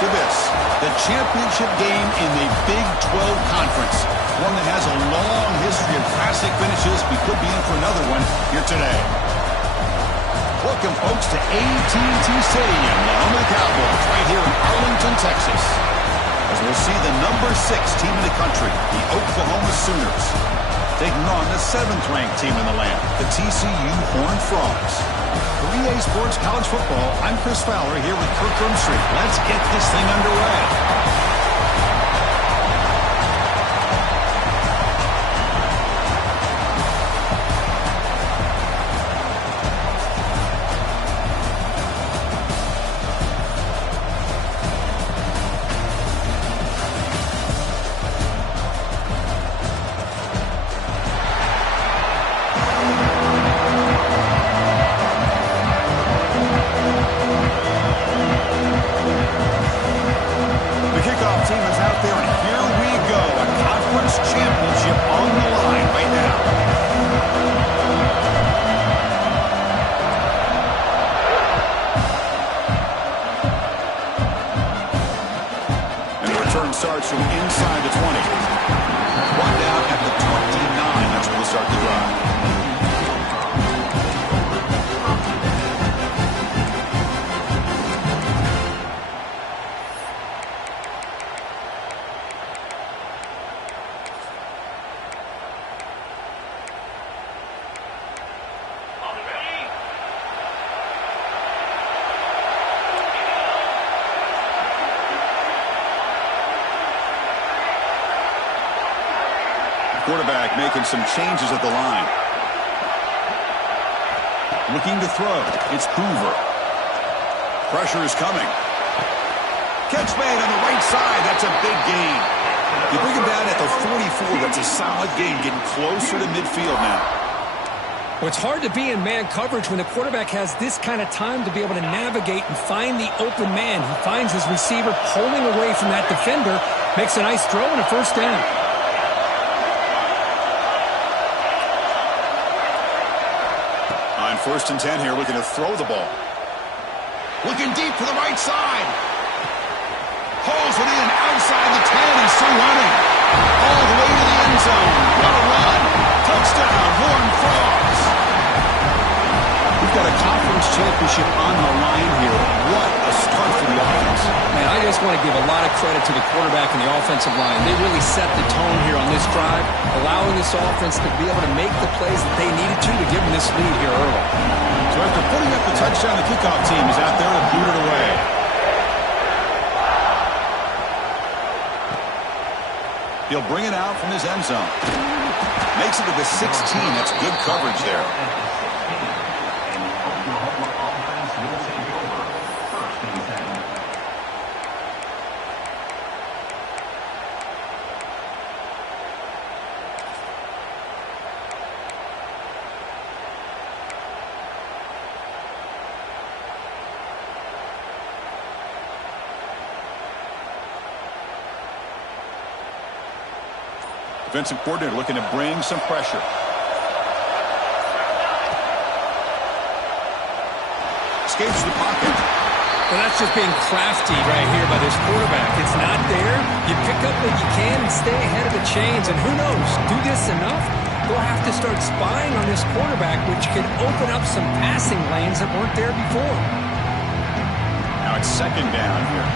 after this. The championship game in the Big 12 Conference. One that has a long history of classic finishes. We could be in for another one here today. Welcome, folks, to AT&T Stadium, the home of the Cowboys, right here in Arlington, Texas. As we'll see the number 6 team in the country, the Oklahoma Sooners, taking on the 7th-ranked team in the land, the TCU Horned Frogs. For EA Sports College Football, I'm Chris Fowler here with Kirk Rumstreet. Let's get this thing underway. Starts from inside the 20. One down at the 29. That's where we'll start the drive. Quarterback making some changes at the line. Looking to throw. It's Hoover. Pressure is coming. Catch made on the right side. That's a big gain. You bring him down at the 44. That's a solid gain, getting closer to midfield now. Well, it's hard to be in man coverage when the quarterback has this kind of time to be able to navigate and find the open man. He finds his receiver pulling away from that defender, makes a nice throw and a first down. First and 10 here, looking to throw the ball. Looking deep to the right side. Pulls it in outside the 10 and still running. All the way to the end zone. What a run. Touchdown, Horned Frogs. We've got a conference championship on the line here. What a start for the offense. Man, I just want to give a lot of credit to the quarterback and the offensive line. They really set the tone here on this drive, allowing this offense to be able to make the plays that they needed to give them this lead here early. So after putting up the touchdown, the kickoff team is out there to boot it away. He'll bring it out from his end zone. Makes it to the 16. That's good coverage there. Defensive coordinator looking to bring some pressure. Escapes the pocket. Well, that's just being crafty right here by this quarterback. It's not there. You pick up what you can and stay ahead of the chains. And who knows, do this enough, they'll have to start spying on this quarterback, which could open up some passing lanes that weren't there before. Now it's second down here.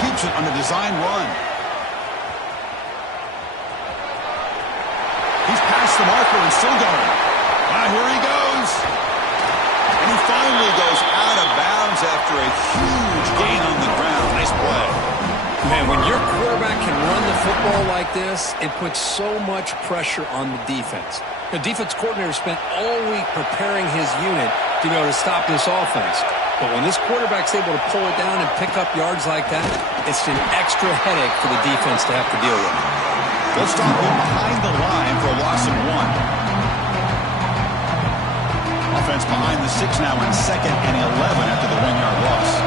Keeps it on the design run. He's past the marker and still going. Here he goes. And he finally goes out of bounds after a huge gain on the ground. Nice play. Man, when your quarterback can run the football like this, it puts so much pressure on the defense. The defense coordinator spent all week preparing his unit to be able to stop this offense. But when this quarterback's able to pull it down and pick up yards like that, it's an extra headache for the defense to have to deal with. They'll stop him behind the line for a loss of 1. Offense behind the 6 now in 2nd and 11 after the 1-yard loss.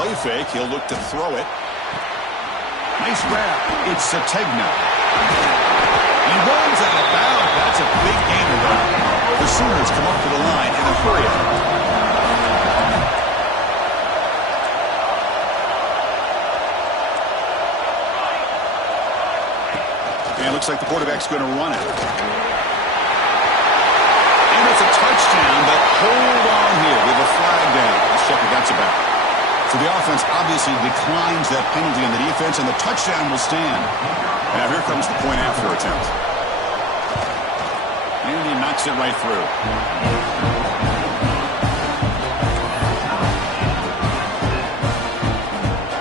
play fake. He'll look to throw it. Nice grab. It's Sategna. He runs out of bounds. That's a big gainer there. The Sooners come up to the line in a hurry. And it looks like the quarterback's going to run it. And it's a touchdown, but hold on here. We have a flag down. Let's check if that's about. So the offense obviously declines that penalty on the defense, and the touchdown will stand. Now here comes the point after attempt. And he knocks it right through.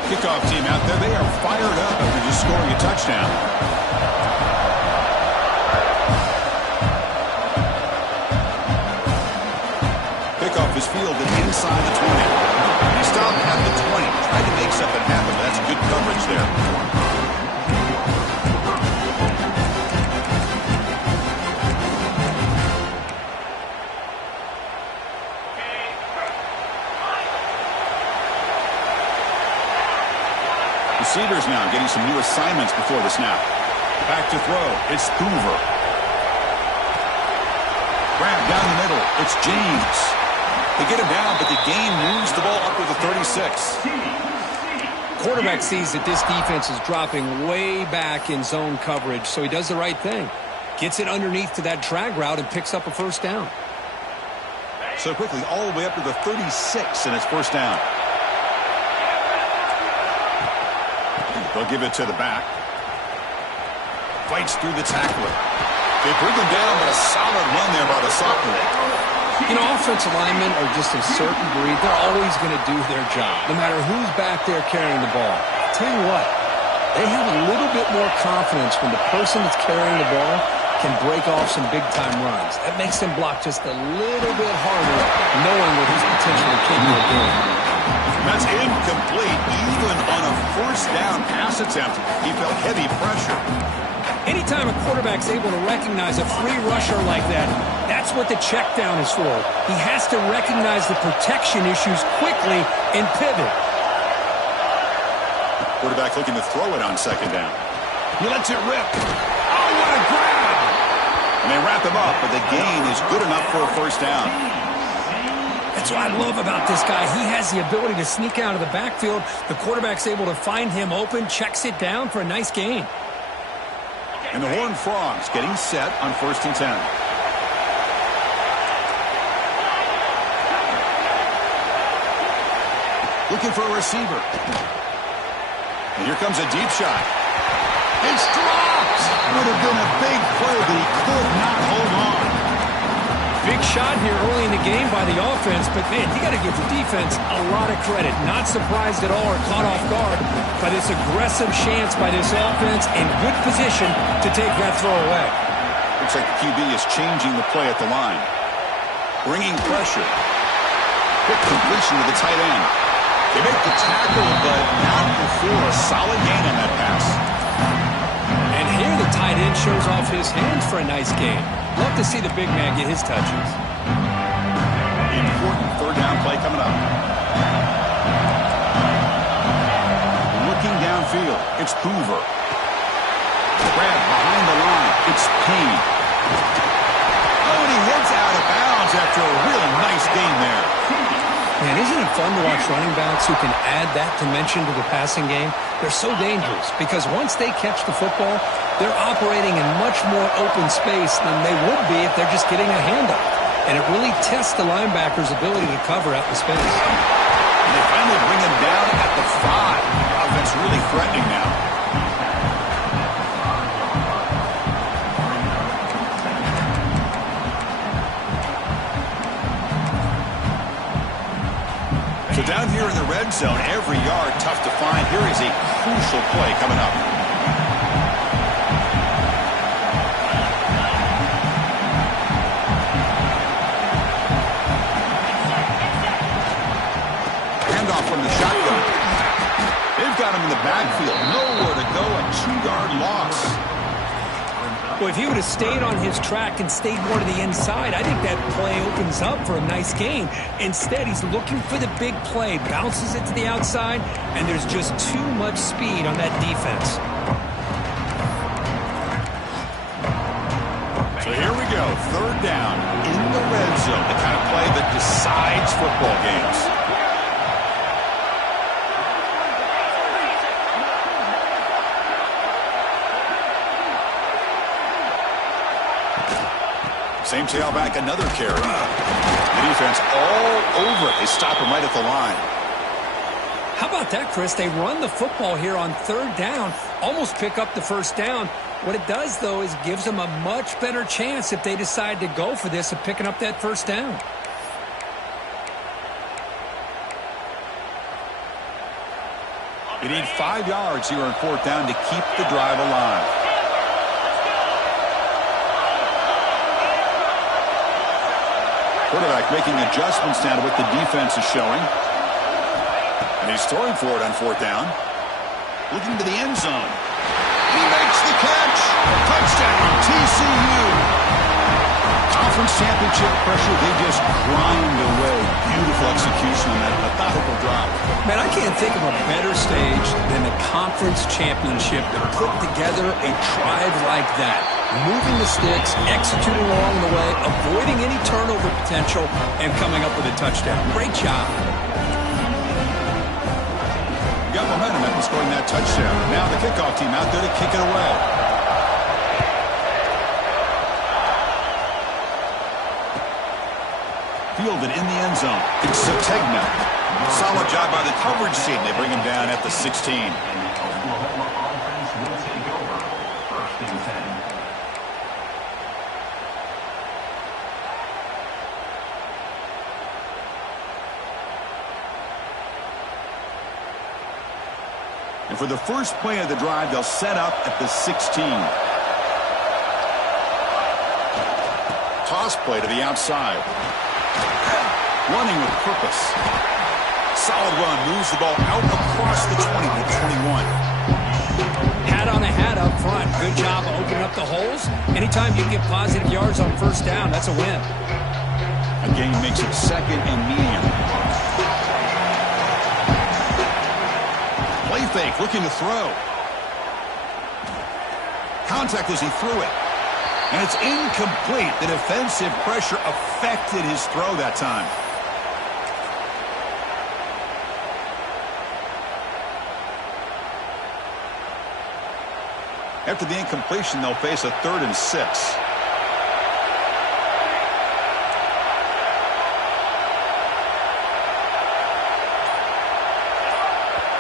Kickoff team out there, they are fired up after just scoring a touchdown. Kickoff is fielded inside the 20. He stopped at the 20, tried to make something happen, but that's good coverage there. Receivers now getting some new assignments before the snap. Back to throw. It's Hoover. Grab down the middle. It's James. They get him down, but the gain moves the ball up to the 36. Quarterback sees that this defense is dropping way back in zone coverage, so he does the right thing. Gets it underneath to that drag route and picks up a first down. So quickly, all the way up to the 36, and it's first down. They'll give it to the back. Fights through the tackler. They bring him down, but a solid run there by the sophomore. You know, offensive linemen are just a certain breed. They're always going to do their job, no matter who's back there carrying the ball. I'll tell you what, they have a little bit more confidence when the person that's carrying the ball can break off some big-time runs. That makes them block just a little bit harder, knowing what he's potentially capable of doing. That's incomplete. Even on a first down pass attempt, he felt heavy pressure. Anytime a quarterback's able to recognize a free rusher like that, that's what the check down is for. He has to recognize the protection issues quickly and pivot. Quarterback looking to throw it on second down. He lets it rip. Oh, what a grab! And they wrap him up, but the gain is good enough for a first down. That's what I love about this guy. He has the ability to sneak out of the backfield. The quarterback's able to find him open, checks it down for a nice gain. And the Horned Frogs getting set on 1st and 10. Looking for a receiver. And here comes a deep shot. It's dropped! Would have been a big play, but he could not hold on. Big shot here early in the game by the offense, but man, you got to give the defense a lot of credit. Not surprised at all or caught off guard by this aggressive chance by this offense in good position to take that throw away. Looks like the QB is changing the play at the line. Bringing pressure. Quick completion to the tight end. They make the tackle, but not before a solid gain on that pass. And here the tight end shows off his hands for a nice gain. Love to see the big man get his touches. Important third down play coming up. Looking downfield, it's Hoover. Grab behind the line, it's Payne. Oh, and he heads out of bounds after a really nice gain there. Man, isn't it fun to watch running backs who can add that dimension to the passing game? They're so dangerous because once they catch the football, they're operating in much more open space than they would be if they're just getting a handoff. And it really tests the linebacker's ability to cover out the space. And they finally bring him down at the 5. The offense really threatening now. So down here in the red zone, every yard tough to find. Here is a crucial play coming up. Handoff from the shotgun. They've got him in the backfield. Nowhere to go. A 2-yard loss. Well, if he would have stayed on his track and stayed more to the inside, I think that play opens up for a nice gain. Instead, he's looking for the big play, bounces it to the outside, and there's just too much speed on that defense. So here we go, third down in the red zone, the kind of play that decides football games. Same tailback, another carry. The defense all over it. They stop him right at the line. How about that, Chris? They run the football here on third down, almost pick up the first down. What it does, though, is gives them a much better chance if they decide to go for this of picking up that first down. You need 5 yards here on fourth down to keep the drive alive. Quarterback making adjustments now to what the defense is showing. And he's throwing for it on fourth down. Looking to the end zone. He makes the catch. Touchdown, TCU. Conference championship pressure, they just grind away. Beautiful execution on that methodical drop. Man, I can't think of a better stage than the conference championship to put together a drive like that. Moving the sticks, executing along the way, avoiding any turnover potential, and coming up with a touchdown. Great job. You got momentum after scoring that touchdown. Now the kickoff team out there to kick it away. Fielded in the end zone. It's Sategna. Solid job by the coverage team. They bring him down at the 16. And for the first play of the drive, they'll set up at the 16. Toss play to the outside. Running with purpose. Solid run. Moves the ball out across the 20 to 21. Hat on a hat up front. Good job of opening up the holes. Anytime you get positive yards on first down, that's a win. Again, makes it second and medium. Play fake, looking to throw. Contact as he threw it. And it's incomplete. The defensive pressure affected his throw that time. After the incompletion, they'll face a 3rd and 6.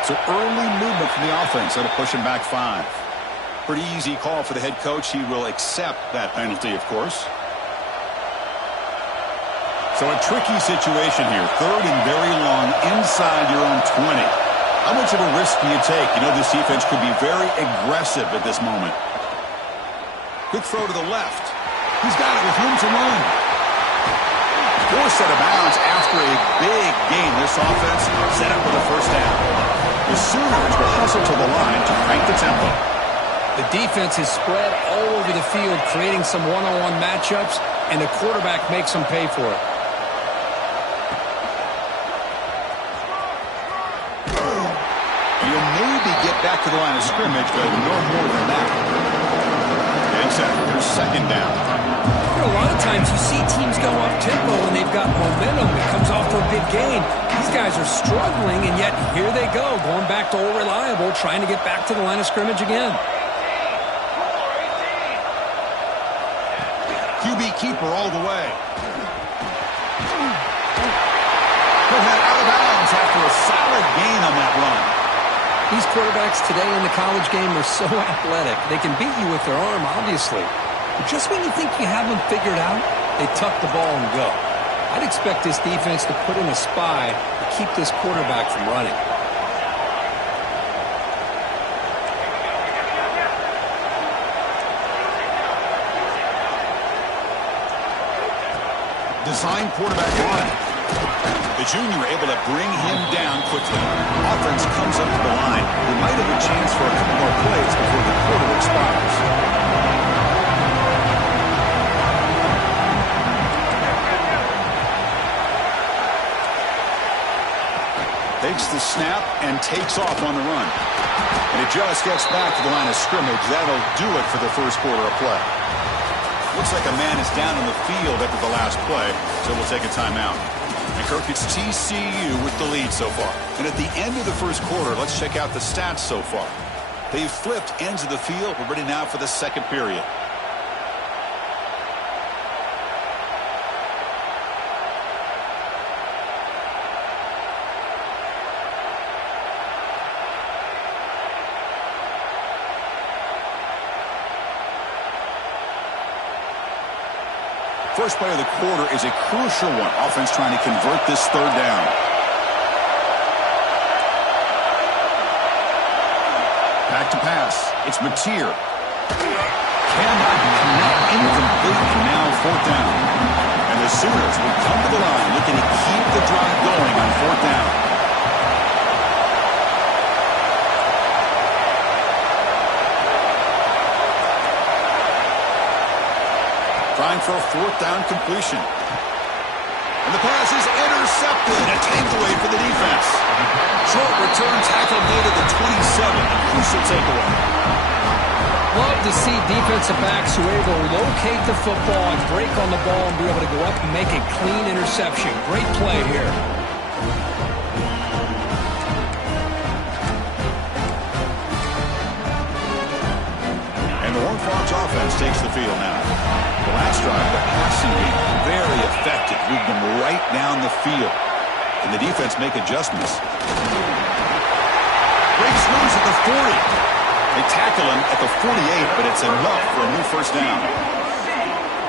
So early movement from the offense. That'll push him back 5. Pretty easy call for the head coach. He will accept that penalty, of course. So a tricky situation here. 3rd and very long inside your own 20. How much of a risk do you take? You know this defense could be very aggressive at this moment. Quick throw to the left. He's got it with room to run. Forced out of bounds after a big gain. This offense set up with a first down. The Sooners will hustle to the line to crank the tempo. The defense is spread all over the field, creating some one-on-one matchups, and the quarterback makes them pay for it. You'll maybe get back to the line of scrimmage, but no more than that. Exactly. There's second down. You know, a lot of times you see teams go up-tempo and they've got momentum that comes off for a big gain. These guys are struggling, and yet here they go, going back to old reliable, trying to get back to the line of scrimmage again. QB keeper all the way. He'll head out of bounds after a solid gain on that run. These quarterbacks today in the college game are so athletic. They can beat you with their arm, obviously. But just when you think you have them figured out, they tuck the ball and go. I'd expect this defense to put in a spy to keep this quarterback from running. Design quarterback run. The junior able to bring him down quickly. Offense comes up to the line. They might have a chance for a couple more plays before the quarter expires. Takes the snap and takes off on the run. And it just gets back to the line of scrimmage. That'll do it for the first quarter of play. Looks like a man is down on the field after the last play, so we'll take a timeout. And Kirk, it's TCU with the lead so far. And at the end of the first quarter, let's check out the stats so far. They've flipped ends of the field. We're ready now for the second period. First play of the quarter is a crucial one. Offense trying to convert this third down. Back to pass. It's Mateer. Cannot connect. Incomplete. Now fourth down. And the Sooners will come to the line looking to keep the drive going on fourth down. Trying for a fourth down completion. And the pass is intercepted. A takeaway for the defense. Short return tackle made at the 27. A crucial takeaway. Love to see defensive backs who are able to locate the football and break on the ball and be able to go up and make a clean interception. Great play here. And the Horned Frogs offense takes the field now. The last drive, the passing game, very effective. Moved them right down the field. And the defense make adjustments. Breaks loose at the 40. They tackle him at the 48, but it's enough for a new first down.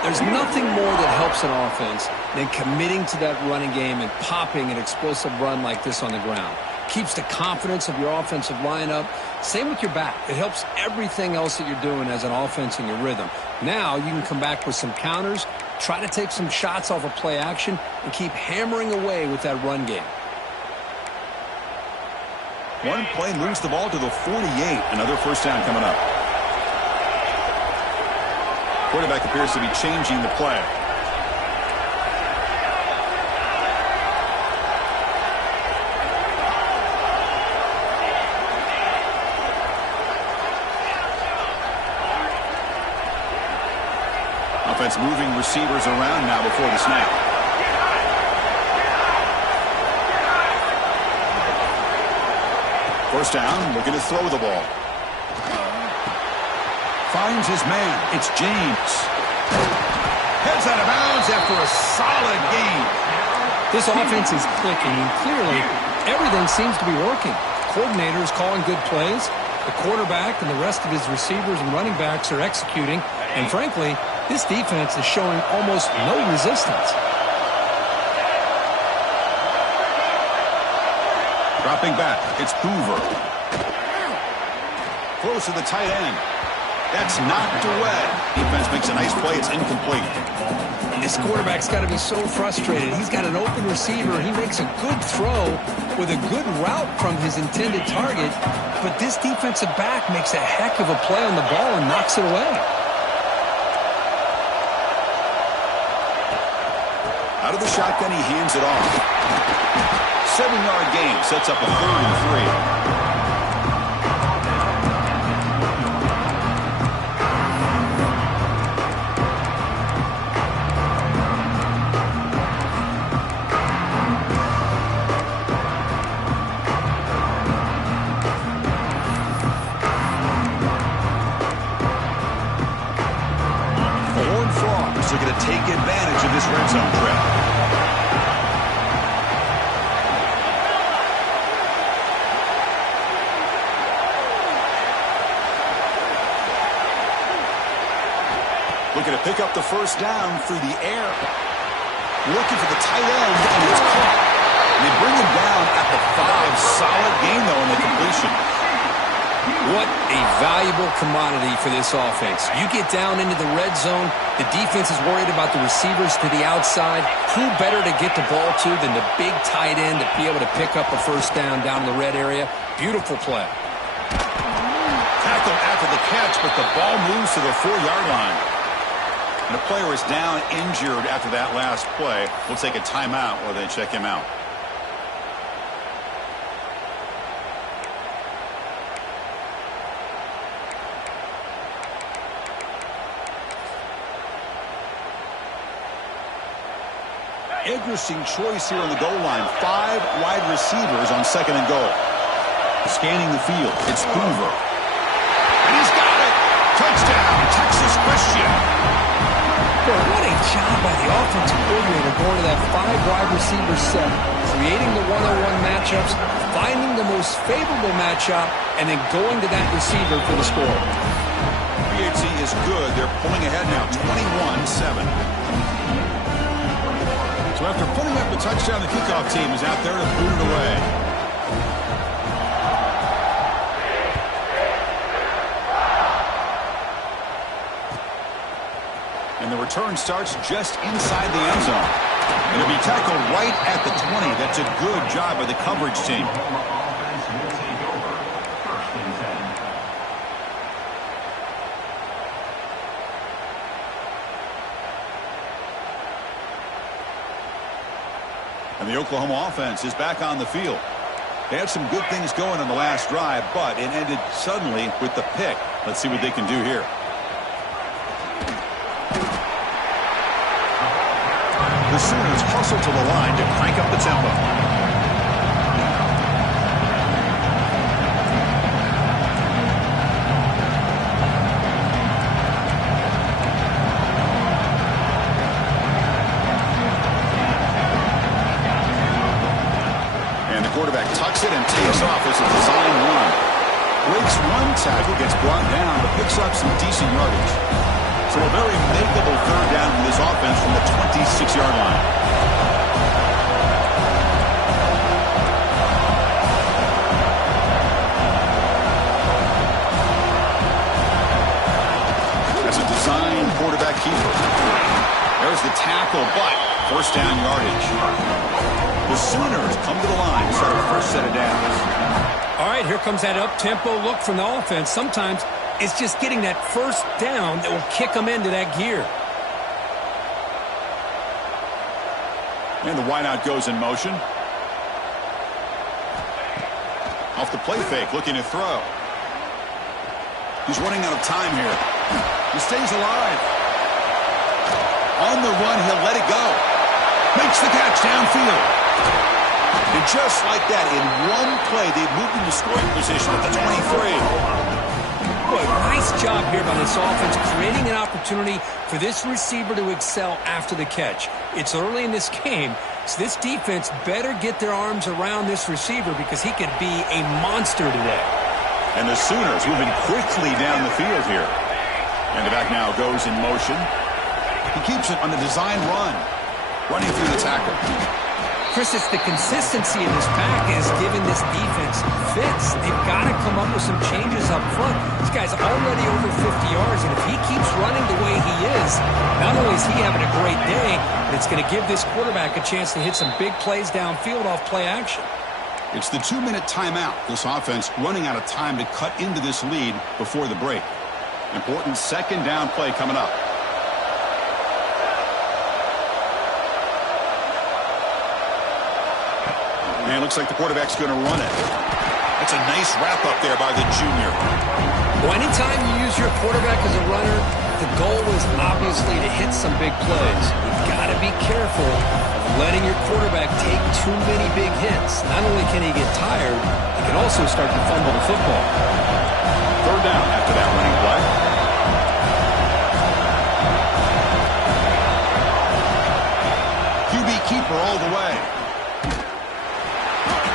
There's nothing more that helps an offense than committing to that running game and popping an explosive run like this on the ground. Keeps the confidence of your offensive lineup. Same with your back. It helps everything else that you're doing as an offense in your rhythm. Now you can come back with some counters, try to take some shots off of play action, and keep hammering away with that run game. One play moves the ball to the 48. Another first down coming up. Quarterback appears to be changing the play. Offense moving receivers around now before the snap. First down, looking to throw the ball. Finds his man. It's James. Heads out of bounds after a solid game. This offense is clicking, and clearly everything seems to be working. Coordinators calling good plays. The quarterback and the rest of his receivers and running backs are executing. And frankly, this defense is showing almost no resistance. Dropping back, it's Hoover. Close to the tight end. That's knocked away. Defense makes a nice play. It's incomplete. This quarterback's got to be so frustrated. He's got an open receiver. He makes a good throw with a good route from his intended target. But this defensive back makes a heck of a play on the ball and knocks it away. Out of the shotgun, he hands it off. 7-yard gain sets up a 3rd and 3. The Horned Frogs are going to take advantage of this red zone trap. Looking to pick up the first down through the air. Looking for the tight end, and it's caught. And they bring him down at the 5. Solid gain, though, in the completion. What a valuable commodity for this offense. You get down into the red zone, the defense is worried about the receivers to the outside. Who better to get the ball to than the big tight end to be able to pick up a first down in the red area? Beautiful play. Tackle after the catch, but the ball moves to the 4-yard line. And the player is down injured after that last play. We'll take a timeout while they check him out. interesting choice here on the goal line. 5 wide receivers on 2nd and goal. Scanning the field, it's Hoover. And he's got it! Touchdown, Texas Christian! Boy, what a job by the offensive coordinator going to that 5 wide receiver set, creating the one-on-one matchups, finding the most favorable matchup, and then going to that receiver for the score. PHC is good. They're pulling ahead now, 21-7. So after putting up a touchdown, the kickoff team is out there to boot it away. And the return starts just inside the end zone. It'll be tackled right at the 20. That's a good job by the coverage team. And the Oklahoma offense is back on the field. They had some good things going on the last drive, but it ended suddenly with the pick. Let's see what they can do here. The Sooners hustle to the line to crank up the tempo. And the quarterback tucks it and takes off as a design run. Breaks one tackle, gets brought down, but picks up some decent yardage. So a very makeable 3rd down for this offense from the 26-yard line. That's a design quarterback keeper. There's the tackle, but 1st down yardage. The Sooners come to the line to start our 1st set of downs. All right, here comes that up-tempo look from the offense. Sometimes it's just getting that 1st down that will kick them into that gear. And the wideout goes in motion. Off the play fake, looking to throw. He's running out of time here. He stays alive. On the run, he'll let it go. Makes the catch downfield. And just like that, in one play, they've moved into scoring position at the 23. Boy, nice job here by this offense, creating an opportunity for this receiver to excel after the catch. It's early in this game, so this defense better get their arms around this receiver because he could be a monster today. And the Sooners moving quickly down the field here. And the back now goes in motion. He keeps it on the design run, running through the tackle. Chris, it's the consistency in this pack is giving this defense fits. They've got to come up with some changes up front. This guy's already over 50 yards, and if he keeps running the way he is, not only is he having a great day, but it's going to give this quarterback a chance to hit some big plays downfield off play action. It's the 2-minute timeout. This offense running out of time to cut into this lead before the break. Important 2nd down play coming up. And it looks like the quarterback's going to run it. That's a nice wrap-up there by the junior. Well, anytime you use your quarterback as a runner, the goal is obviously to hit some big plays. You've got to be careful of letting your quarterback take too many big hits. Not only can he get tired, he can also start to fumble the football. 3rd down after that running play. QB keeper all the way.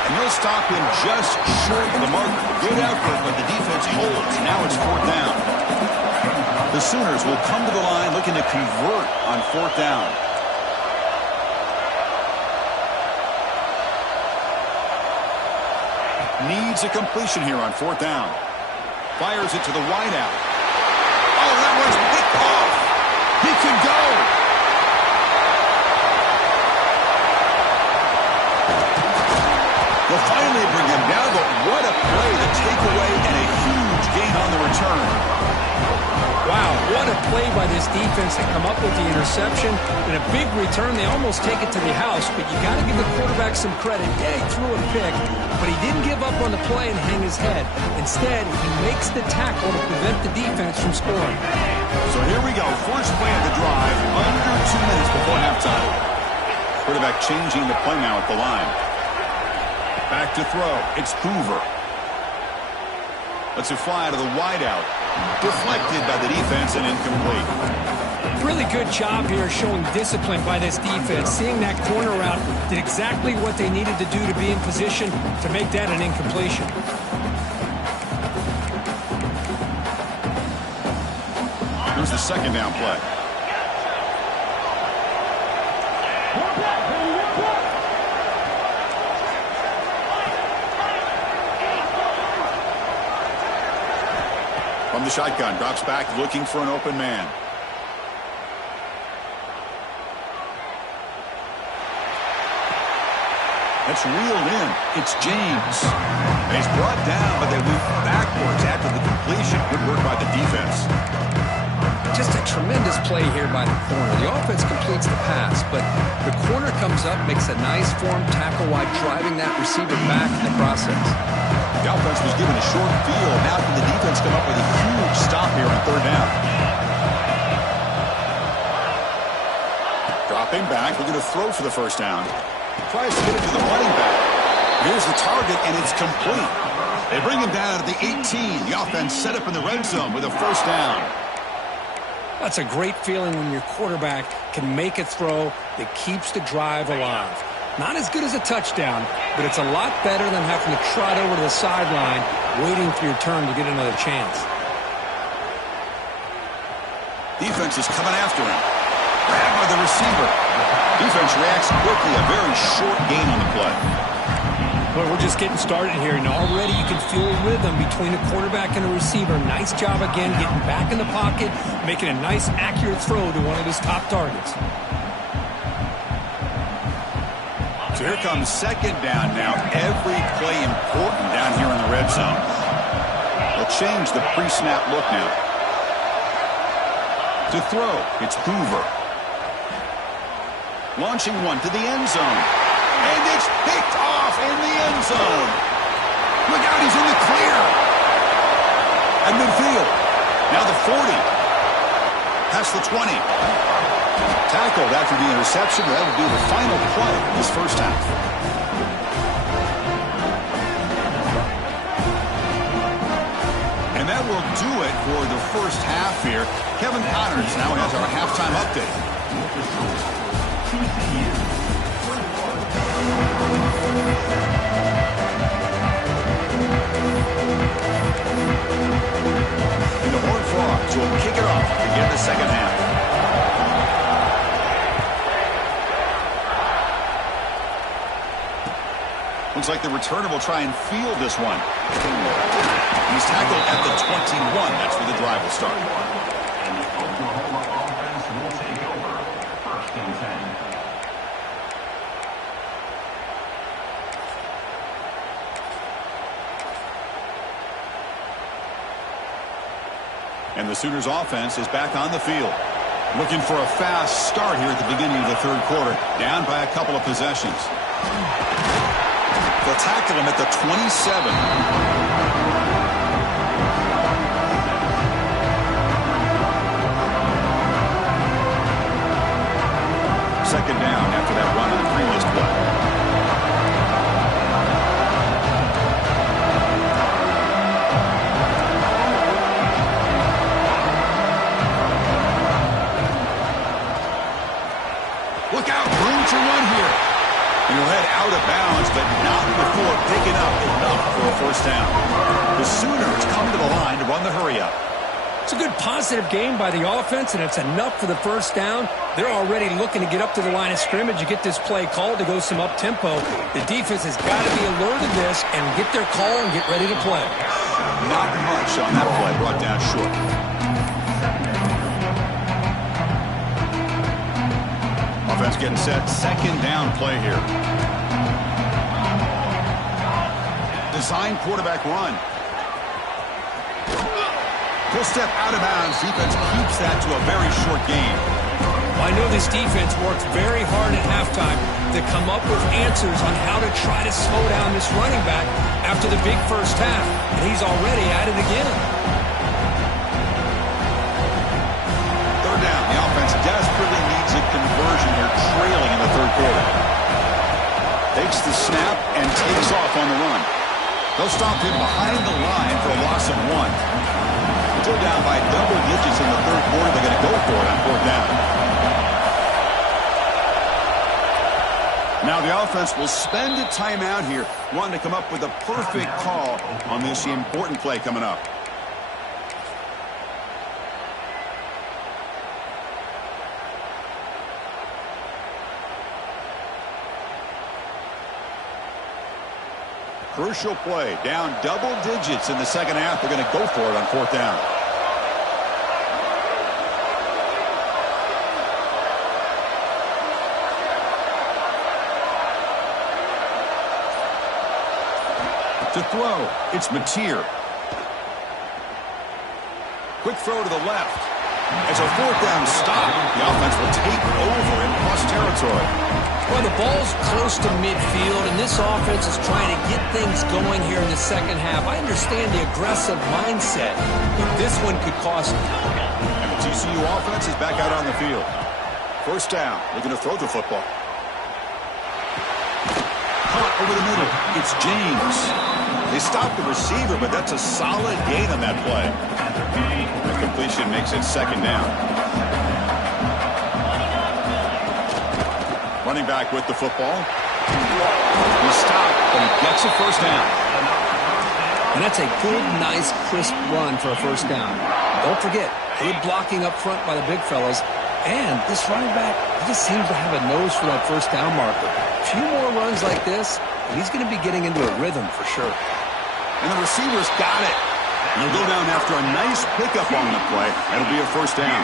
And he'll stop him just short of the marker. Good effort, but the defense holds. Now it's 4th down. The Sooners will come to the line looking to convert on 4th down. Needs a completion here on 4th down. Fires it to the wideout. Oh, that one's picked off. He can go. They'll finally bring him down, but what a play, the takeaway, and a huge gain on the return. Wow, what a play by this defense to come up with the interception. And a big return, they almost take it to the house, but you got to give the quarterback some credit. Yeah, he threw a pick, but he didn't give up on the play and hang his head. Instead, he makes the tackle to prevent the defense from scoring. So here we go, first play of the drive, under 2 minutes before halftime. Quarterback changing the play now at the line. Back to throw. It's Hoover. Lets it fly to the wideout. Deflected by the defense and incomplete. Really good job here showing discipline by this defense. Seeing that corner route, did exactly what they needed to do to be in position to make that an incompletion. Here's the second down play. From the shotgun, drops back looking for an open man. It's reeled in. It's James. And he's brought down, but they move backwards after the completion. Good work by the defense. Just a tremendous play here by the corner. The offense completes the pass, but the corner comes up, makes a nice form tackle while driving that receiver back in the process. The offense was given a short field. Now can the defense come up with a huge stop here on third down? Dropping back, looking to throw for the first down. Tries to get it to the running back. Here's the target, and it's complete. They bring him down at the 18. The offense set up in the red zone with a first down. That's a great feeling when your quarterback can make a throw that keeps the drive alive. Not as good as a touchdown, but it's a lot better than having to trot over to the sideline, waiting for your turn to get another chance. Defense is coming after him. Grabbed by the receiver. Defense reacts quickly. A very short gain on the play. Well, we're just getting started here, and already you can feel a rhythm between a quarterback and a receiver. Nice job again getting back in the pocket, making a nice, accurate throw to one of his top targets. So here comes second down now. Every play important down here in the red zone. They'll change the pre-snap look now. To throw, it's Hoover. Launching one to the end zone. And it's picked off in the end zone. Look out, he's in the clear. At midfield. Now the 40. Past the 20. Tackled after the interception. That will be the final play of this first half. And that will do it for the first half here. Kevin Connors now has our halftime update. And the Horned Frogs will kick it off to begin the second half. Looks like the returner will try and field this one. He's tackled at the 21. That's where the drive will start. And the Oklahoma offense will take over. First and 10. And the Sooners offense is back on the field. Looking for a fast start here at the beginning of the third quarter. Down by a couple of possessions. They'll tackle him at the 27. Second down after that run on the previous play. Look out, room to run here. And he'll head out of bounds, but not before picking up enough for a first down. The Sooners come to the line to run the hurry up. It's a good positive game by the offense, and it's enough for the first down. They're already looking to get up to the line of scrimmage. You get this play called to go some up-tempo. The defense has got to be alert of this and get their call and get ready to play. Not much on that play, brought down short. Offense getting set. Second down play here. Design quarterback run. Full step out of bounds. Defense keeps that to a very short game. I know this defense worked very hard at halftime to come up with answers on how to try to slow down this running back after the big first half. And he's already at it again. Third down. The offense desperately needs a conversion here, trailing in the third quarter. Takes the snap and takes off on the run. They'll stop him behind the line for a loss of 1. Still down by double digits in the third quarter. They're going to go for it on fourth down. Now the offense will spend a timeout here, wanting to come up with a perfect call on this important play coming up. Crucial play, down double digits in the second half. They're going to go for it on fourth down. To throw, it's Mateer. Quick throw to the left. It's a fourth down stop. The offense will take over in plus territory. Well, the ball's close to midfield, and this offense is trying to get things going here in the second half. I understand the aggressive mindset, but this one could cost them. And the TCU offense is back out on the field. First down. Looking to throw the football. Caught over the middle. It's James. They stopped the receiver, but that's a solid gain on that play. The completion makes it second down. Running back with the football. He stopped, but he gets a first down. And that's a good, nice, crisp run for a first down. Don't forget, good blocking up front by the big fellas. And this running back, he just seems to have a nose for that first down marker. A few more runs like this, and he's going to be getting into a rhythm for sure. And the receivers got it. And he'll go down after a nice pickup on the play. It'll be a first down.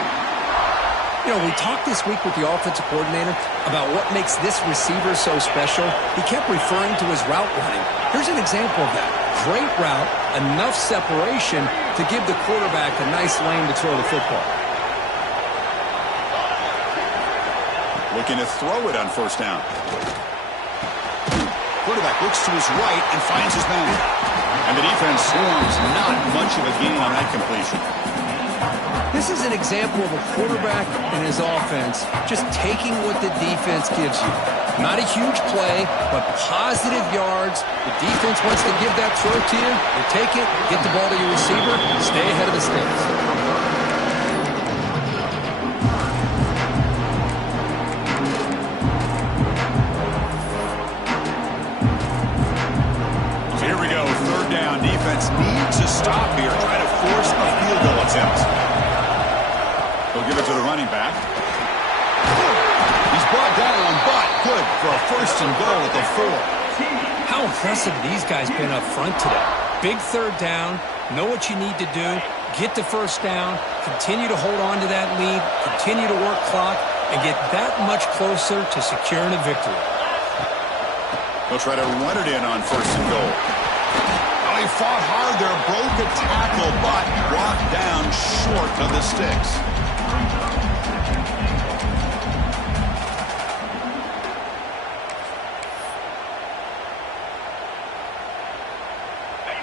You know, we talked this week with the offensive coordinator about what makes this receiver so special. He kept referring to his route running. Here's an example of that. Great route, enough separation to give the quarterback a nice lane to throw the football. Looking to throw it on first down. Quarterback looks to his right and finds his man. And the defense swarms not much of a gain on that completion. This is an example of a quarterback and his offense just taking what the defense gives you. Not a huge play, but positive yards. The defense wants to give that throw to you. You take it, get the ball to your receiver, stay ahead of the sticks. Here we go, third down. Defense needs to stop here, try to force a field goal attempt. They'll give it to the running back. He's brought down, but good for a first and goal at the 4. How impressive these guys been up front today. Big third down, know what you need to do, get the first down, continue to hold on to that lead, continue to work clock, and get that much closer to securing a victory. They'll try to run it in on first and goal. Oh, he fought hard there, broke a tackle, but brought down short of the sticks.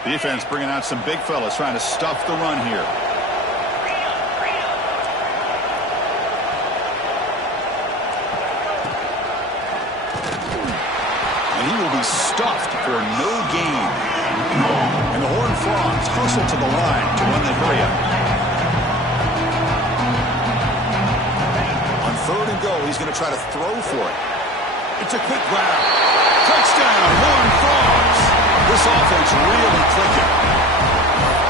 Defense bringing out some big fellas trying to stuff the run here. And he will be stuffed for no gain. And the Horned Frogs hustle to the line to run the hurry up. On third and goal, he's going to try to throw for it. It's a quick grab. Touchdown, Horned Frogs. This offense really clicking.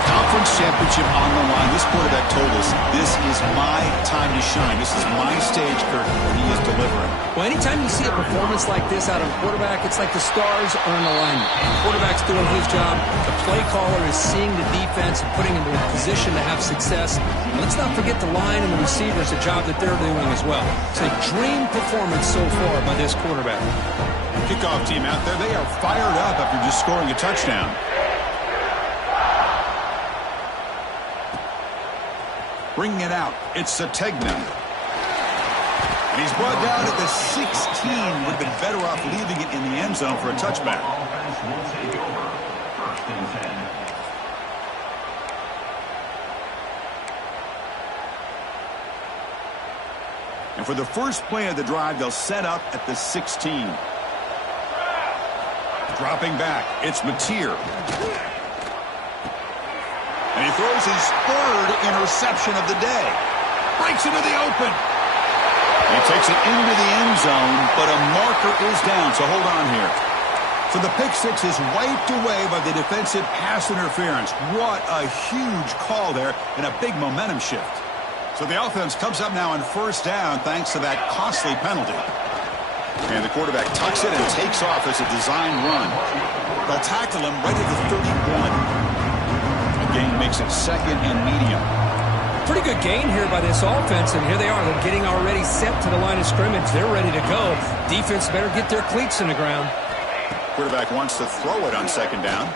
Conference championship on the line. This quarterback told us, this is my time to shine. This is my stage, Kirk, where he is delivering. Well, anytime you see a performance like this out of a quarterback, it's like the stars are in alignment. The quarterback's doing his job. The play caller is seeing the defense and putting him in a position to have success. And let's not forget the line and the receivers, the job that they're doing as well. It's a dream performance so far by this quarterback. Kickoff team out there, they are fired up after just scoring a touchdown. Bringing it out, it's Sategna. And he's brought down at the 16. Would have been better off leaving it in the end zone for a touchback. Offense will take over. First and 10. And for the first play of the drive, they'll set up at the 16. Dropping back, it's Mateer. And he throws his third interception of the day. Breaks into the open. He takes it into the end zone, but a marker is down, so hold on here. So the pick six is wiped away by the defensive pass interference. What a huge call there and a big momentum shift. So the offense comes up now on first down thanks to that costly penalty. And the quarterback tucks it and takes off as a design run. They'll tackle him right at the 31. The gain makes it second and medium. Pretty good gain here by this offense, and here they are. They're getting already set to the line of scrimmage. They're ready to go. Defense better get their cleats in the ground. Quarterback wants to throw it on second down.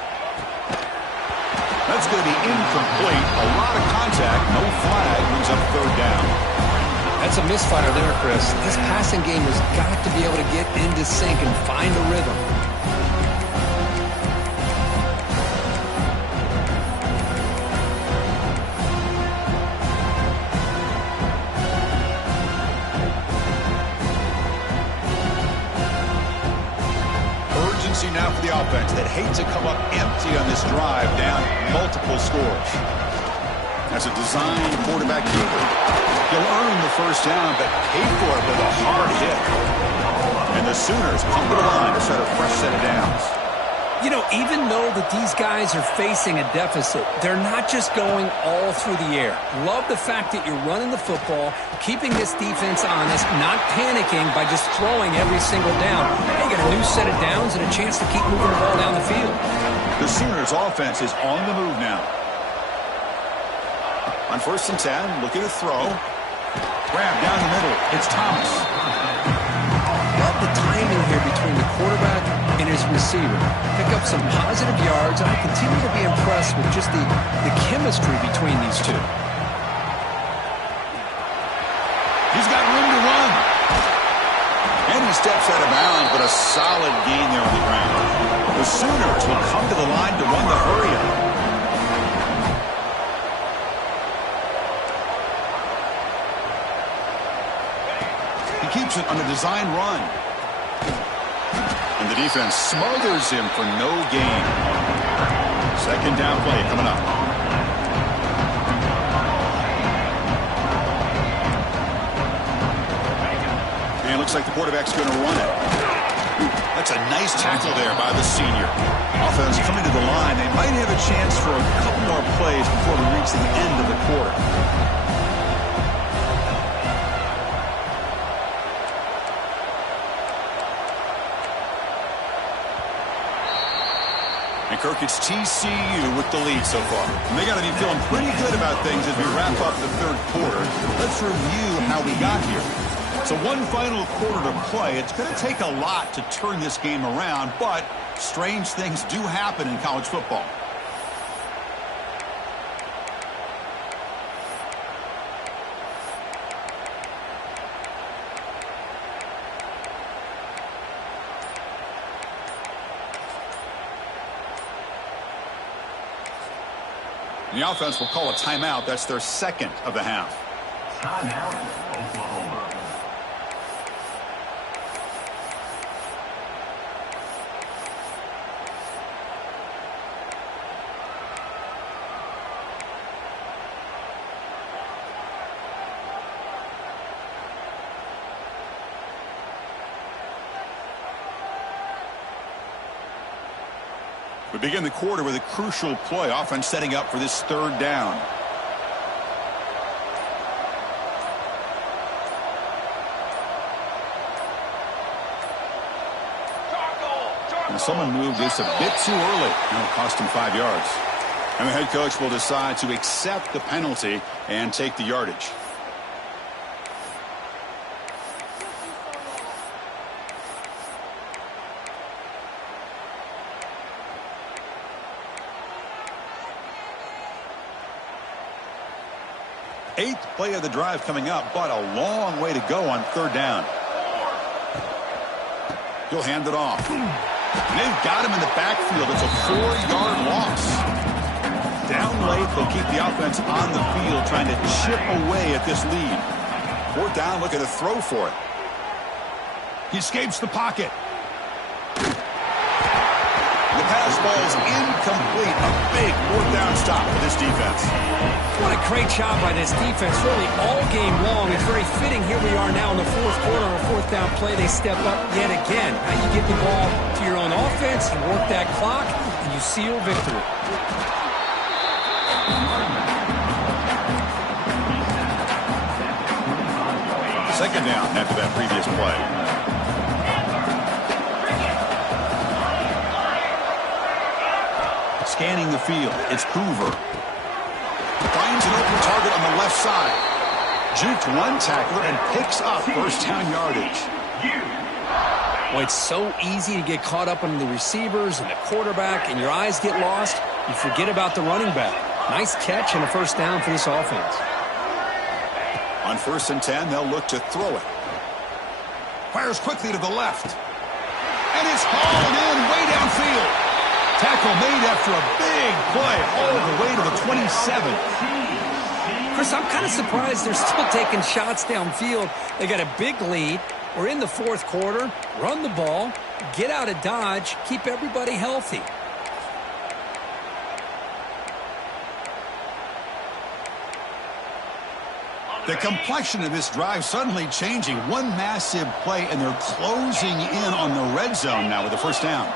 That's going to be incomplete. A lot of contact. No flag. Brings up third down. That's a misfire there, Chris. This passing game has got to be able to get into sync and find a rhythm. Now for the offense that hates to come up empty on this drive, down multiple scores. That's a design quarterback keeper. He'll earn the first down, but pay for it with a hard hit. And the Sooners come to the line to set a fresh set of downs. You know, even though that these guys are facing a deficit, they're not just going all through the air. Love the fact that you're running the football, keeping this defense honest, not panicking by just throwing every single down. They get a new set of downs and a chance to keep moving the ball down the field. The Sooners offense is on the move now. On first and 10, looking to throw. Grab down the middle. It's Thomas. Love the timing here between the quarterback and his receiver. Pick up some positive yards, and I continue to be impressed with just the chemistry between these two. He's got room to run. And he steps out of bounds, but a solid gain there on the ground. The Sooners will come to the line to run the hurry-up. He keeps it on a design run. And the defense smothers him for no gain. Second down play coming up. And it looks like the quarterback's going to run it. That's a nice tackle there by the senior. Offense coming to the line. They might have a chance for a couple more plays before we reach the end of the quarter. And Kirk, it's TCU with the lead so far. And they got to be feeling pretty good about things as we wrap up the third quarter. Let's review how we got here. So one final quarter to play. It's going to take a lot to turn this game around, but strange things do happen in college football. The offense will call a timeout. That's their second of the half. Timeout, Oklahoma. We begin the quarter with a crucial play. Offense setting up for this third down. And someone moved this a bit too early. And it'll cost him 5 yards. And the head coach will decide to accept the penalty and take the yardage. Eighth play of the drive coming up, but a long way to go on third down. He'll hand it off. And they've got him in the backfield. It's a 4-yard loss. Down late, they'll keep the offense on the field, trying to chip away at this lead. Fourth down, looking to throw for it. He escapes the pocket. The pass ball's incomplete. A big fourth down stop for this defense. What a great job by this defense, really all game long. It's very fitting. Here we are now in the fourth quarter on a fourth down play. They step up yet again. Now you give the ball to your own offense, you work that clock, and you seal victory. Second down after that previous play. Scanning the field, it's Hoover. Finds an open target on the left side. Juked one tackler and picks up first down yardage. Well, it's so easy to get caught up on the receivers and the quarterback, and your eyes get lost. You forget about the running back. Nice catch and a first down for this offense. On 1st and 10, they'll look to throw it. Fires quickly to the left. And it's hauled in way downfield. Tackle made after a big play all the way to the 27. Chris, I'm kind of surprised they're still taking shots downfield. They got a big lead. We're in the fourth quarter. Run the ball. Get out of Dodge. Keep everybody healthy. The complexion of this drive suddenly changing. One massive play, and they're closing in on the red zone now with the first down.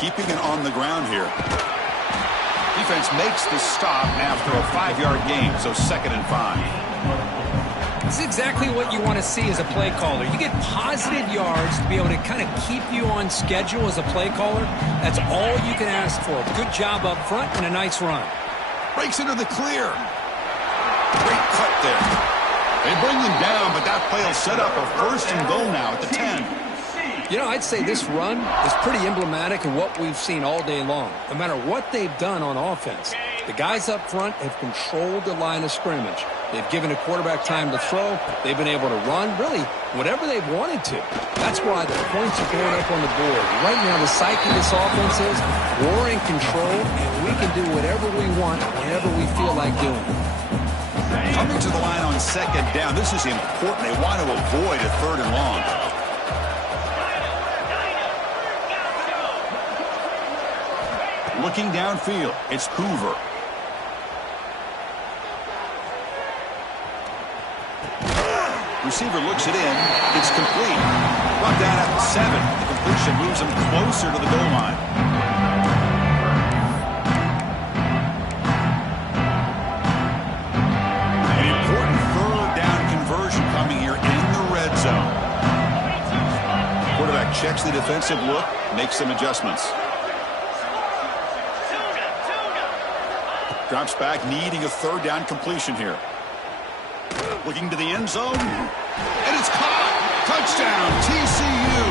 Keeping it on the ground here. Defense makes the stop after a 5-yard gain, so 2nd and 5. This is exactly what you want to see as a play caller. You get positive yards to be able to kind of keep you on schedule as a play caller. That's all you can ask for. Good job up front and a nice run. Breaks into the clear. Great cut there. They bring him down, but that play will set up a 1st and goal now at the 10. You know, I'd say this run is pretty emblematic of what we've seen all day long. No matter what they've done on offense, the guys up front have controlled the line of scrimmage. They've given the quarterback time to throw. They've been able to run, really, whatever they've wanted to. That's why the points are going up on the board. Right now, the psyche of this offense is we're in control, and we can do whatever we want whenever we feel like doing it. Coming to the line on 2nd down, this is important. They want to avoid a 3rd and long. Looking downfield, it's Hoover. Receiver looks it in. It's complete. Brought down at the 7. The completion moves him closer to the goal line. An important 3rd down conversion coming here in the red zone. Quarterback checks the defensive look, makes some adjustments. Drops back, needing a 3rd down completion here. Looking to the end zone. And it's caught. Touchdown, TCU.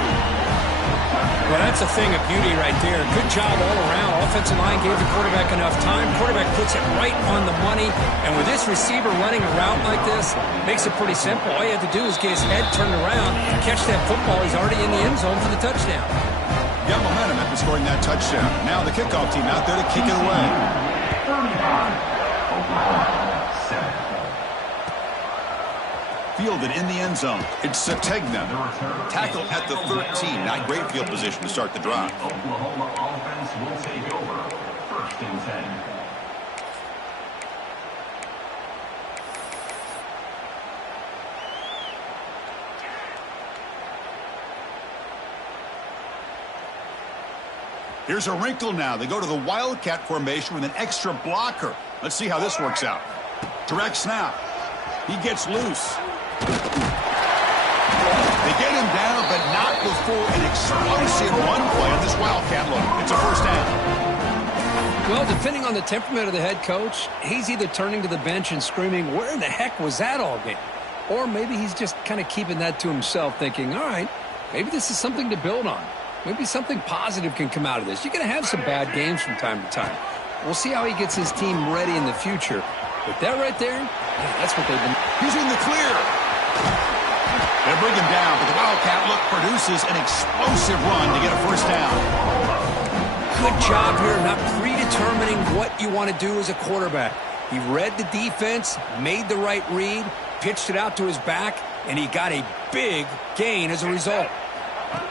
Well, that's a thing of beauty right there. Good job all around. Offensive line gave the quarterback enough time. Quarterback puts it right on the money. And with this receiver running a route like this, makes it pretty simple. All you have to do is get his head turned around, catch that football. He's already in the end zone for the touchdown. Got momentum after scoring that touchdown. Now the kickoff team out there to kick it away. Fielded in the end zone. It's Sategna. Tackle at the 13. Not great field position to start the drive. Oklahoma offense will take over 1st and 10. Here's a wrinkle now. They go to the Wildcat formation with an extra blocker. Let's see how this works out. Direct snap. He gets loose. They get him down, but not before an explosive run play on this Wildcat look. It's a 1st down. Well, depending on the temperament of the head coach, he's either turning to the bench and screaming, where in the heck was that all game? Or maybe he's just kind of keeping that to himself, thinking, all right, maybe this is something to build on. Maybe something positive can come out of this. You're going to have some bad games from time to time. We'll see how he gets his team ready in the future. But that right there, yeah, that's what they've been. He's in the clear. They bring him down, but the Wildcat look produces an explosive run to get a 1st down. Good job here, not predetermining what you want to do as a quarterback. He read the defense, made the right read, pitched it out to his back, and he got a big gain as a result.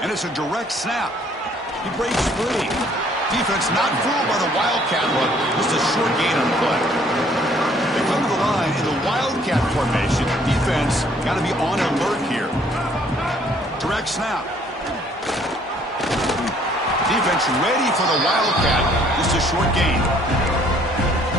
And it's a direct snap. He breaks free. Defense not fooled by the Wildcat look. Just a short gain on the play. They come to the line in the Wildcat formation. Defense got to be on alert here. Direct snap. Defense ready for the Wildcat. Just a short gain.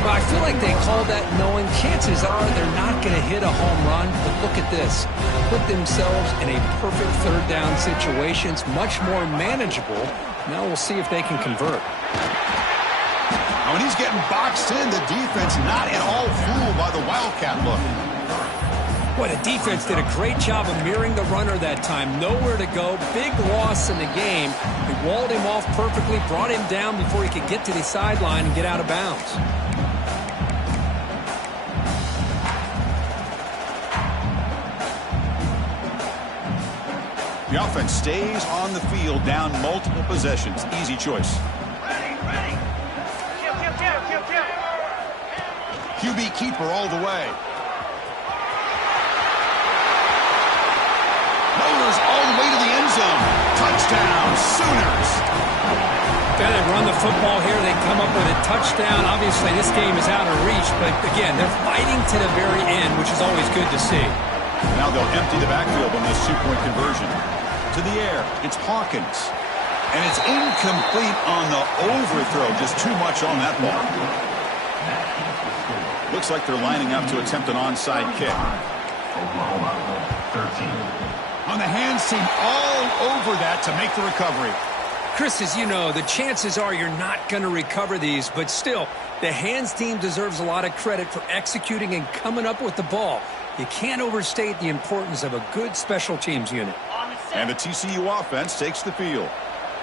Well, I feel like they called that knowing chances are they're not going to hit a home run. But look at this. Put themselves in a perfect third down situation. It's much more manageable. Now we'll see if they can convert. Now when he's getting boxed in, the defense not at all fooled by the Wildcat look. Boy, the defense did a great job of mirroring the runner that time. Nowhere to go. Big loss in the game. They walled him off perfectly, brought him down before he could get to the sideline and get out of bounds. The offense stays on the field, down multiple possessions. Easy choice. QB keeper all the way. Motors all the way to the end zone. Touchdown, Sooners. Then they run the football here. They come up with a touchdown. Obviously, this game is out of reach, but again, they're fighting to the very end, which is always good to see. Now they'll empty the backfield on this two-point conversion. To the air, it's Hawkins. And it's incomplete on the overthrow. Just too much on that ball. Looks like they're lining up to attempt an onside kick. Oklahoma 13. On the hands team all over that to make the recovery. Chris, as you know, the chances are you're not going to recover these, but still, the hands team deserves a lot of credit for executing and coming up with the ball. You can't overstate the importance of a good special teams unit. And the TCU offense takes the field.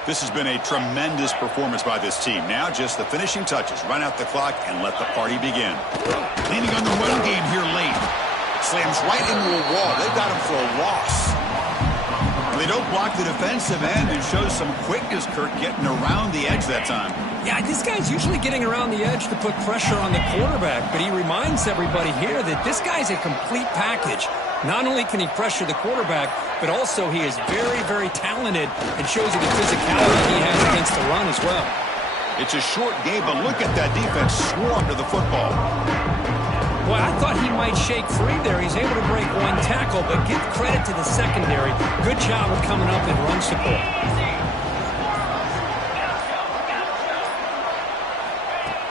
This has been a tremendous performance by this team. Now just the finishing touches. Run out the clock and let the party begin. Leaning on the run game here late. Slams right into a wall. They've got him for a loss. And they don't block the defensive end and shows some quickness, Kirk, getting around the edge that time. Yeah, this guy's usually getting around the edge to put pressure on the quarterback, but he reminds everybody here that this guy's a complete package. Not only can he pressure the quarterback, but also he is very, very talented and shows you the physicality he has against the run as well. It's a short game, but look at that defense swarm to the football. Well, I thought he might shake free there. He's able to break one tackle, but give credit to the secondary. Good job of coming up in run support.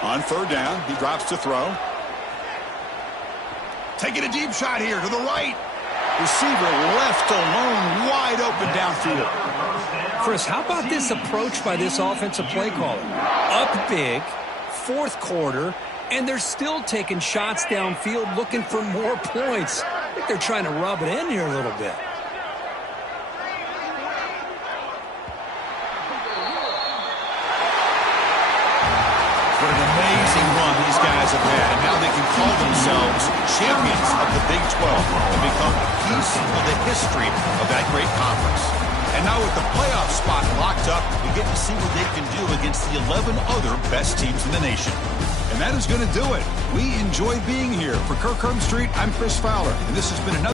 On third down, he drops to throw. Taking a deep shot here to the right. Receiver left alone, wide open downfield. Chris, how about this approach by this offensive play caller? Up big, fourth quarter, and they're still taking shots downfield looking for more points. I think they're trying to rub it in here a little bit. What an amazing run these guys have had. And now they can call themselves champions of the Big 12 and become a piece of the history of that great conference. And now with the playoff spot locked up, we get to see what they can do against the 11 other best teams in the nation. And that is going to do it. We enjoyed being here. For Kirk Herbstreit, I'm Chris Fowler, and this has been another